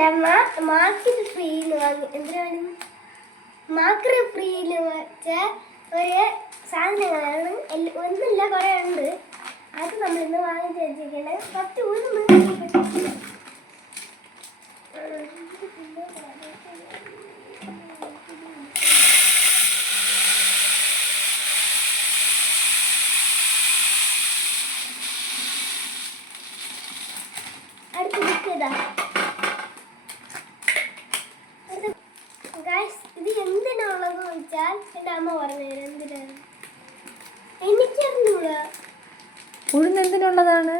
Market ഫ്രീയിൽ വാങ്ങി എന്തിനാണ് marker ഫ്രീയിൽ വെച്ച ഒരു സാധനങ്ങളാണ്. ഒന്നുമില്ല, കുറേ ഉണ്ട്. അത് നമ്മളിന്ന് വാങ്ങിച്ച് വെച്ചിരിക്കുന്നത്. ഫസ്റ്റ് അടുത്ത് നിൽക്കുക. ഇത് എന്തിനുള്ളതെന്ന് ചോദിച്ചാൽ എൻ്റെ അമ്മ പറഞ്ഞുതരാം. എന്തിനാണ് എനിക്കറിഞ്ഞൂടാ. ഉഴുന്ന് എന്തിനുള്ളതാണ്?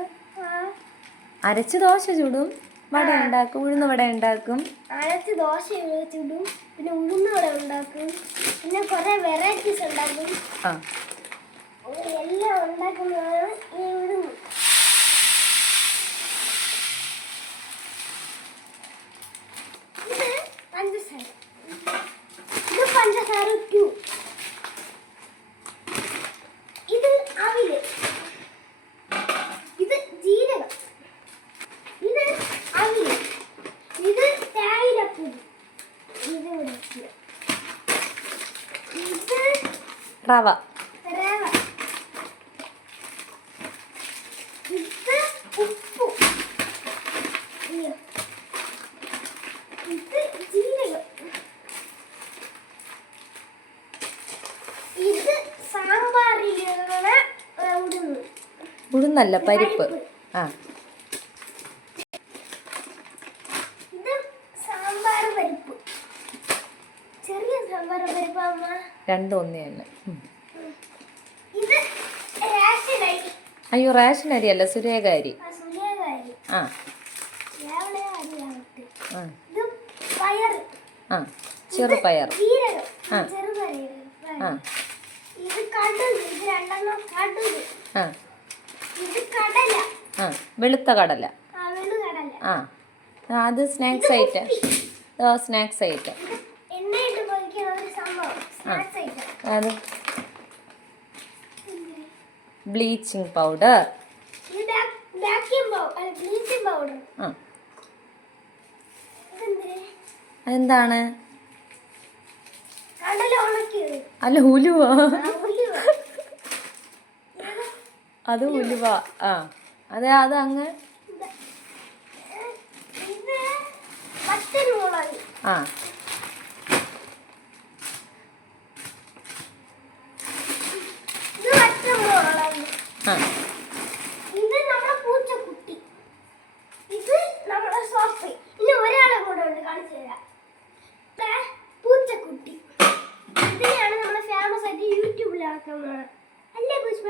അരച്ച് ദോശ ചുടും, വട ഉണ്ടാക്കും, ഉഴുന്ന് വട ഉണ്ടാക്കും. അരച്ച് ദോശ ചുടും, പിന്നെ ഉഴുന്ന് വട ഉണ്ടാക്കും, പിന്നെ കുറെ വെറൈറ്റീസ് ഉണ്ടാക്കും. എല്ലാം ഉണ്ടാക്കുന്നതാണ് ഈ ഉഴുന്ന്. ഇത് പഞ്ചസാര, ഇത് പഞ്ചസാര 2. ഇത് അവില്, ഇത് ജീരകം, ഇത് അവില്, ഇത് തേയിലപ്പൊടി, ഇത് റവ, റവ, ഇത് ഉപ്പു, ഇത് ജീരകം, ഇത് സാമ്പാറിലുള്ള ഉഴുന്ന്. ഉഴുന്നല്ല, പരിപ്പ്. ഇത് സാമ്പാർ പരിപ്പ്, ചെറിയ സാമ്പാർ പരിപ്പ് അമ്മ. രണ്ടും ഒന്നേ തന്നെ. ഇത് റേഷൻ അരി. അയ്യോ, റേഷൻ അരി അല്ല, സുരേഖ അരി. സുരേഖ അരി. ഇത് പയർ, ചെറുപയർ. ജീരകം, ചെറുപയർ. ഇത് കടുക്, ഇത് രണ്ടെണ്ണം കടുക്. ഇത് കടല, വെളുത്ത കടല. വെളുകടല. അത് സ്നാക്സ് ഐറ്റം. Snacks item. എണ്ണയിട്ട് പൊരിക്കുന്ന ഒരു സംഭവം, സ്നാക്സ് ഐറ്റം. അത് ബ്ലീച്ചിങ് പൗഡർ. ഇത് ബേക്കിംഗ് പൗഡർ, ബ്ലീച്ചിങ് പൗഡർ. അതെന്താണ്? കടല ഉണക്കിയത്. അല്ല, ഉലുവ. ഉലുവ. അത് ഉലുവ. അതെ, അത് അങ്ങ്. ഇത് പച്ചമുളക്. ഇത് പച്ചമുളക്. ഇത് നമ്മുടെ പൂച്ചക്കുട്ടി. ഇത് നമ്മുടെ സോപ്പ്. ഇനി ഒരാളെ കൂടെ ഉണ്ട്, കാണിച്ചു തരാം. പൂച്ചക്കുട്ടി. ഇതിനെയാണ് നമ്മൾ ഫേമസ് ആയിട്ട് യൂട്യൂബിലാക്കുന്നത്. അല്ലേ പുഷ്പ?